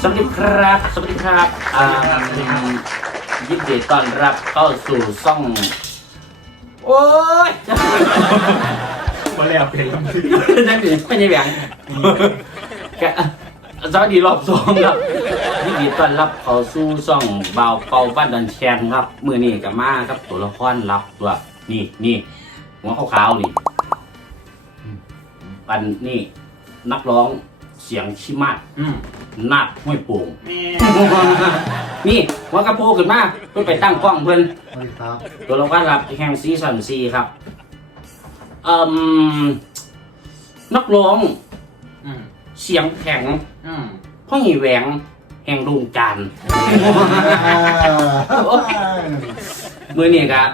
สวัสดีครับ สวัสดีครับอ่ายินดีต้อนรับเข้าสู่ซ่อง โอ้ยมาแล้วเพลงนั่นเป็นไม่ใช่แหวงแกสวัสดีรอบสองครับยินดีต้อนรับเข้าสู่ซ่องเบาวเป่าบ้านดันแชนครับ มือนี่กับมาครับตัวละครลับตัว นี่นี่หัวขาวๆนี่ปันนี่นักร้องเสียงชิมาดอืม นาดห้วยโป่งแม่นี่หัวกระโปรงขึ้นมาเพื่อไปตั้งกล้องเพื่อนสวัสดีครับตัวละครลับแห่งซีซั่นซีครับเอ่มนักร้องอืมเสียงแข็งอืมพ่อหีแหวง แห่งดวงจันทร์มือนี่ครับ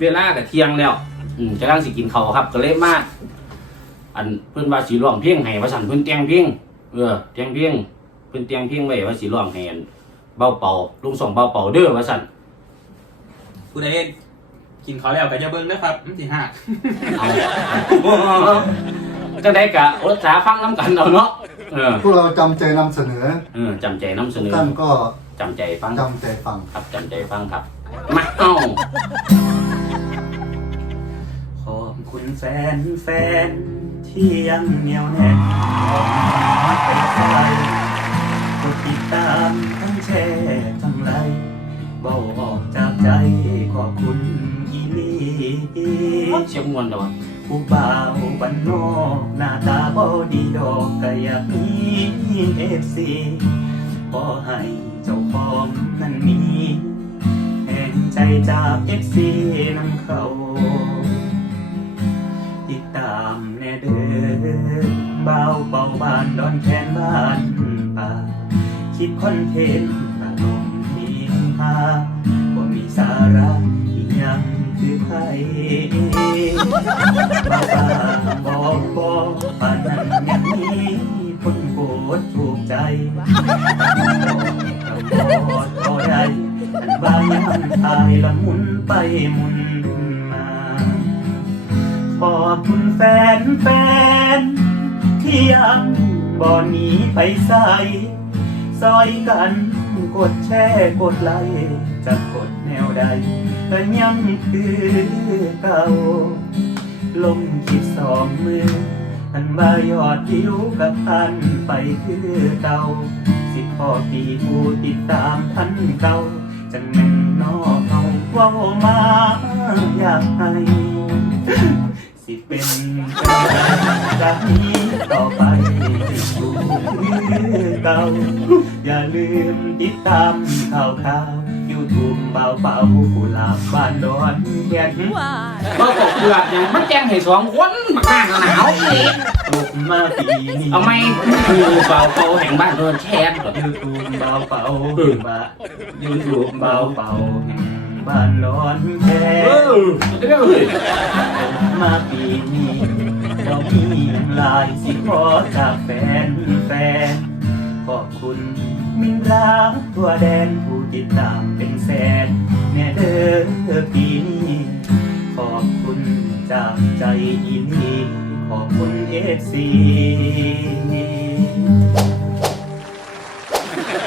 เวลากับเที่ยงแล้วอืมจะกำลังสิกินเขาวครับ ก็เลยมาอันเพิ่นว่าสีร้องเพลงให้ว่าสั่นเพิ่นแต่งเพลง เออแต่งเพลงเพิ่นแต่งเพลงไว้ว่าสีร้องให้อันเบาเป่าลุงส่งเบาเป่าเด้อว่าสั่นคุณเองกินเขาวแล้วก็จะเบิ้งนะครับอืมสี่ห้าเอาจะได้กะอดสาฟังน้ำกันเอาเนาะเออพวกเราจำใจนำเสนอเออจำใจน้ำเสนอท่านก็จำใจฟังจำใจฟังครับจำใจฟังครับมาเอ้าขอบ คุณแฟนแฟนที่ยังเหนียวแน่นไปไกลกดติดตามทั้งแชร์ทั้งไลค์เบาออกจากใจขอบคุณอีหลีเสียงมวนแต่ว่าผู้บ่าวบ้านนอกหน้าตาบ่ดีดอกก็อยากมีเอฟซีขอให้เจ้าของนั้นมีแห่งใจจากเอฟซีนำเขา ด้อบ่าเป่าบ้านดอนแคนบ้านป่าคิดคอนเทนต์ตลงทีหาบ่มีสาระอีกยังคือใครบ้าบ้าบอกบอกป่านนั้นยังมีคนโกรธถูกใจบอกกอดก็ได้อันบางยังตายละมุนไปมุนมา ขอบคุณแฟนแฟน ที่ยังบ่หนีไปใส่ซอยกันกดแชร์กดไลค์จะกดแนวใดก็ยังคือเก่าลงคิดสองมืออันว่ายอดวิวกับพันไปคือเก่าสิบพอปีผู้ติดตามพันเก่าจังแม่นนอเอาเว้ามาอยากให้สิเป็นจากนี้ต่อไปอยู่คือเก่าอย่าลืมติดตามข่าวข่าวยูทูบเบาเบากุหลาบบ้านดอนแก่นก็ตกเกือบอย่างมันแจ้งให้สองคนมาข้างหนาวอีกตกมาปีนี้เอาไหมคือเป่าเป่าแห่งบ้านโดนแชร์ก่อนยูทูบเบาเบาบ้ายูทูบเบาเบาแห่งบ้านดอนแก่เอนอเรื่องเลยมาปีนี้ เรามีลายสิขอจากแฟนแฟนขอบคุณมินรักทั่วแดนผู้ติดตามเป็นแสนแน่เด้อปีนี้ขอบคุณจากใจอีนีขอบคุณเอฟซี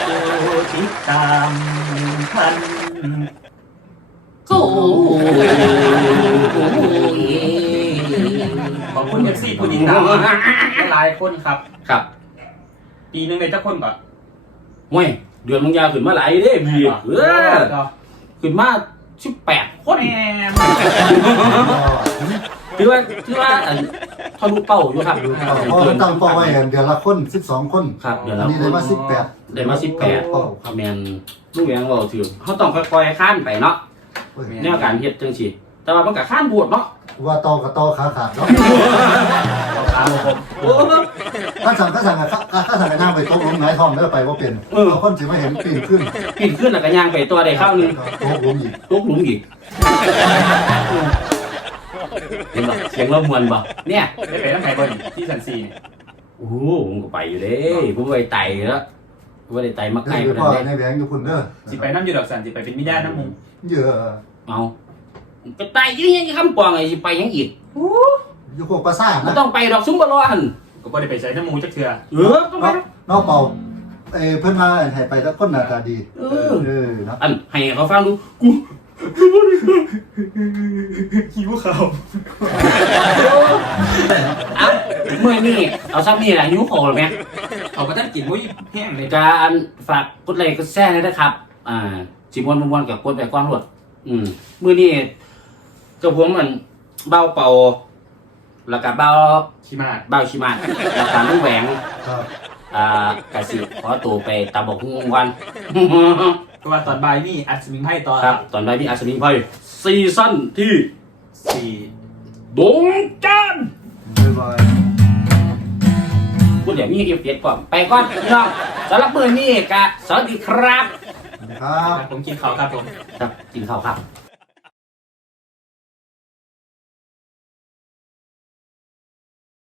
ผู้ติดตามหนึ่งพันโอ้ อบคุณเอฟซีผู้ติดตามหลายคนครับ ครับปีหนึงในเจ้าคนก่อนเว้ยเดือนมึงยาวขึ้นมาหลายเด้พี่เออขึ้นมาสิบแปดคนแม่ถือว่าถือว่าอันทะลุเป้าอยู่ครับเพราะเราตั้งเป้าไว้เดือนละคน12คนครับเดี๋ยวอัเรานนี้ได้มา18ได้มาสิบแปดเป้าคอมเมนลูกแหวงบอกถือเขาต้องค่อยๆข้ามไปเนาะแนวการเฮ็ดจังซี่แต่ว่ามันก็ข้ามบวชเนาะ ว่าต่อกับต่อขาขาดเนาะโอ้ถ้าสั่งถ้าสั่งอะถ้าสั่งกันย่างไปโต๊ะล้มหงายท้องเด้อไปว่าเป็นเอาคนสิมาเห็นปีนขึ้นปีนขึ้นแล้วก็ย่างไปตัวได้ข้าวหนึงโต๊ะล้มอีกตกหลุมอีกเห็นบ่เสียงลมมวนบ่เนี่ยได้ไปตั้งไหนบนที่สันซีเนี่ยโอ้โหผมก็ไปอยู่เด้ผมไปไต่แล้วผมไปไต่มาไกลนี่ขคือพ่อนาดในนี้แหวงอยู่พุ่นเด้อสิไปน้ำอยูดอกสันสิไปเป็นมิญาน้ำมุงเยอะเอา ก็ไต่อยืนยังคำปองไอ้สิไปยังอีกอยู่พวกปราสาทไม่นะต้องไปดอกซุ้มบอลอนก็บ่ได้ไปใช้น้ำมูจักเถื่อเออต้องไปนอกเป่าเอ้ยเพิ่นมาให้ไปแล้วคนหน้าตาดี เออเออเนาะอันให้เขาฟังดูกูหิวข่าวอะเมื่อนี่เอาซับนี่แหละนิ้วโผล่ไหมเขาก็ต้องกินมุ้ยแห้งเลยการฝากกดไลค์กดแชร์ด้วยนะครับ อ่าจิมวนมวนกับกดแบบก้อนรวดอืม มื่อนี้ กับผมมันเบ้าเป่าแล้วก็เบ้าขี้มาดเบ้าชิมาแล้วก็นุ่งแหวงครับอ่ากสิขอตัวไปตาบอกฮุงวันเพราะว่าตอนบ่ายนี่อัดสมิงไพ่ต่อครับ ตอนนี้มีอัศนีไพ่ซีซั่นที่สี่ดวงจันทร์บ๊ายบายพูดเดี๋ยวมีเอฟเฟกต์ก่อนไปก่อนพี่น้องสำหรับมือนี้กะสวัสดีครับสวัสดีครับ ผมกินข้าวครับผม ครับกินข้าวครับ